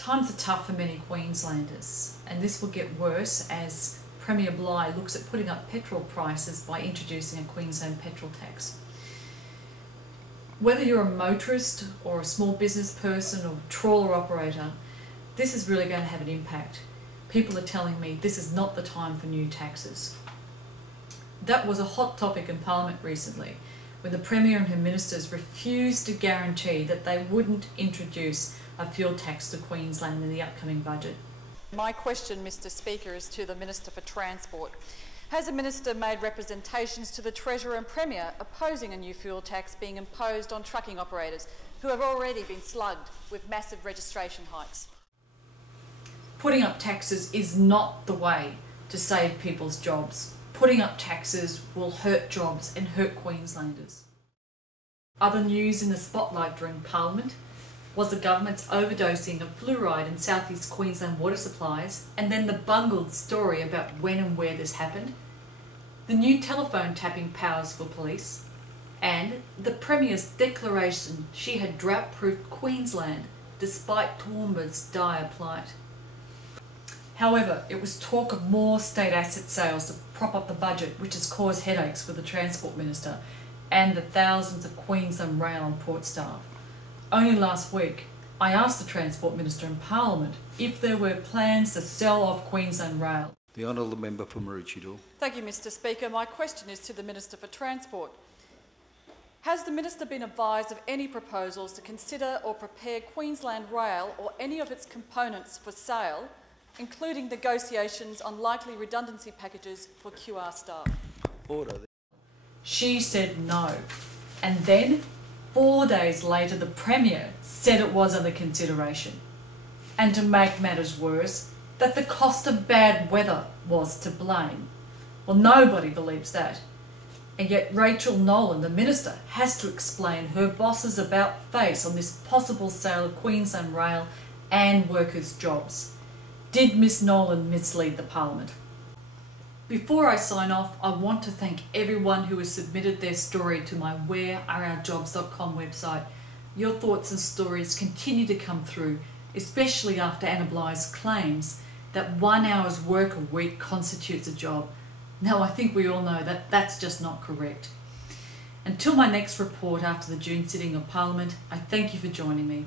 Times are tough for many Queenslanders, and this will get worse as Premier Bligh looks at putting up petrol prices by introducing a Queensland petrol tax. Whether you're a motorist or a small business person or trawler operator, this is really going to have an impact. People are telling me this is not the time for new taxes. That was a hot topic in Parliament recently, when the Premier and her ministers refused to guarantee that they wouldn't introduce a fuel tax to Queensland in the upcoming budget. My question, Mr Speaker, is to the Minister for Transport. Has the Minister made representations to the Treasurer and Premier opposing a new fuel tax being imposed on trucking operators who have already been slugged with massive registration hikes? Putting up taxes is not the way to save people's jobs. Putting up taxes will hurt jobs and hurt Queenslanders. Other news in the spotlight during Parliament was the government's overdosing of fluoride in southeast Queensland water supplies, and then the bungled story about when and where this happened, the new telephone tapping powers for police, and the Premier's declaration she had drought-proofed Queensland despite Toowoomba's dire plight. However, it was talk of more state asset sales to prop up the budget, which has caused headaches for the Transport Minister and the thousands of Queensland rail and port staff. Only last week, I asked the Transport Minister in Parliament if there were plans to sell off Queensland Rail. The Honourable Member for Maroochydore. Thank you, Mr Speaker. My question is to the Minister for Transport. Has the Minister been advised of any proposals to consider or prepare Queensland Rail or any of its components for sale, including negotiations on likely redundancy packages for QR staff? Order. She said no. And then, 4 days later, the Premier said it was under consideration. And to make matters worse, that the cost of bad weather was to blame. Well, nobody believes that. And yet Rachel Nolan, the Minister, has to explain her boss's about-face on this possible sale of Queensland Rail and workers' jobs. Did Miss Nolan mislead the Parliament? Before I sign off, I want to thank everyone who has submitted their story to my whereareourjobs.com website. Your thoughts and stories continue to come through, especially after Anna Bligh's claims that 1 hour's work a week constitutes a job. Now, I think we all know that that's just not correct. Until my next report after the June sitting of Parliament, I thank you for joining me.